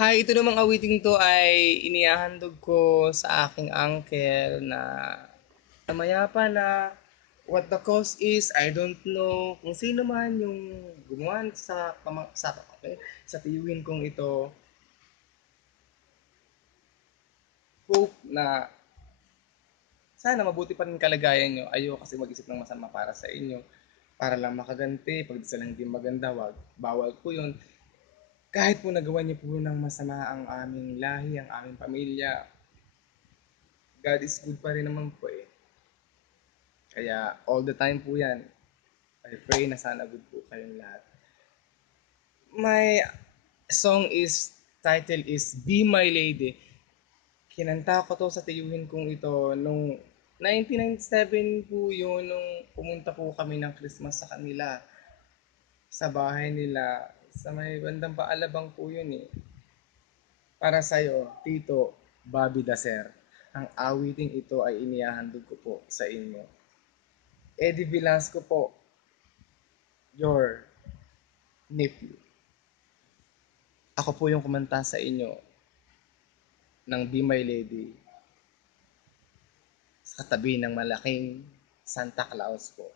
Hi, ito namang awiting to ay inihahandog ko sa aking uncle na mayapa na what the cause is, I don't know kung sino man yung gumawa sa tiyuhin kong ito. Hope na sana mabuti pa rin kalagayan nyo. Ayoko kasi mag-isip ng masama para sa inyo. Para lang makaganti, pag di sila hindi maganda, bawal po yun. Kahit po nagawa niyo po ng masama ang aming lahi, ang aming pamilya, God is good pa rin naman po eh. Kaya all the time po yan, I pray na sana good po kayong lahat. My song is, title is Be My Lady. Kinanta ko to sa tiyuhin kong ito nung 1997 po yun, nung pumunta po kami ng Christmas sa kanila. Sa bahay nila, sa may bandang Paalabang po yun eh. Para sa'yo, Tito Bobby Dacer. Ang awiting ito ay inihahandog ko po sa inyo. Eddie Velasco po, your nephew. Ako po yung kumanta sa inyo ng Be My Lady sa katabi ng malaking Santa Claus po.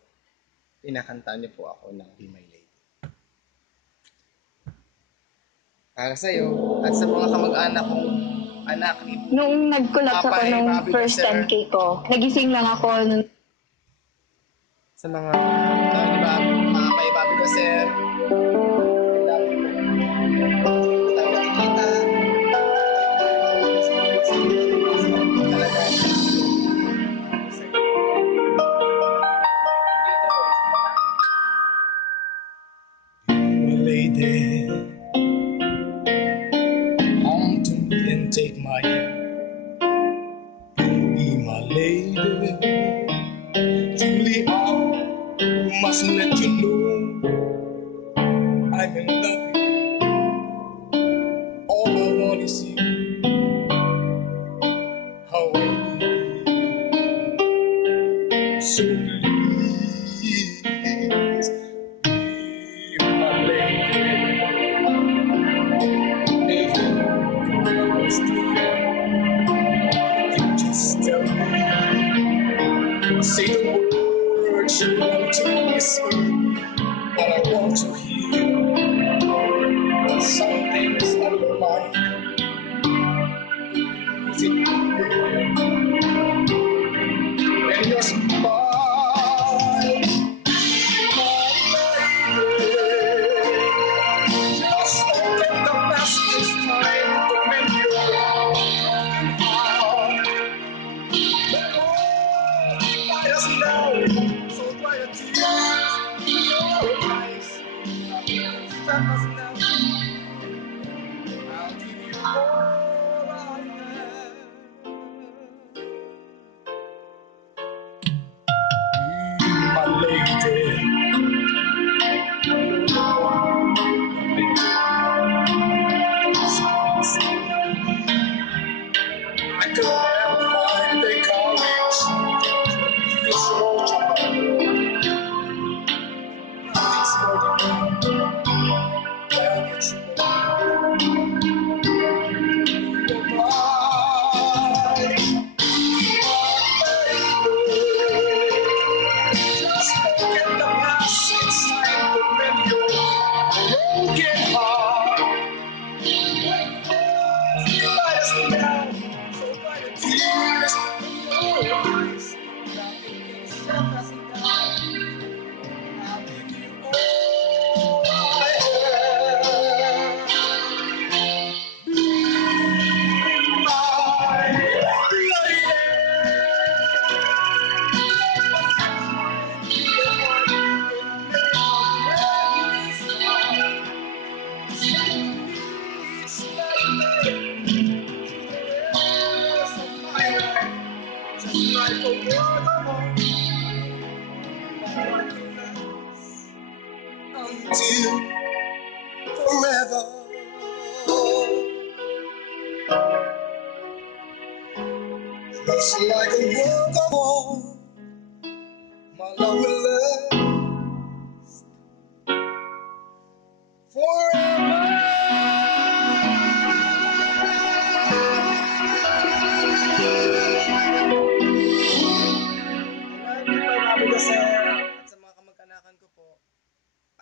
Pinakanta niyo po ako ng Be My Lady. Para sa iyo at sa mga kamag-anak kong anak ni Nung nag-collapse ako Papa nung Bobby first Dacer, 10K ko, nagising lang ako nun. sa mga ni Papa Bobby Dacer, I love you po. Kita magkikita. Talaga. My lady, come to me and take my hand. Be my lady, truly I must let you know I'm in love with you. All I want is you. How I need you. So please, be my lady. If you promise to me, you just tell me. Say the words you want to whisper, but I want to hear. Something's on your mind. Is it real? And your smile, just open the mask this time to mend your heart. Let us know, so dry a tear in your eyes. Let us know. I'll give you all I have. My lady, I could never find the courage to show you nothing's more than it's just forget the past. It's time to mend your broken heart. Let us down, so by the tears in your eyes, nothing can shut us down. I'll give you all I have. Be my lady. Just like a word until forever. Just like a work of art, my love will last forever.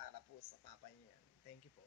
para po sa papa niyo yan. Thank you po.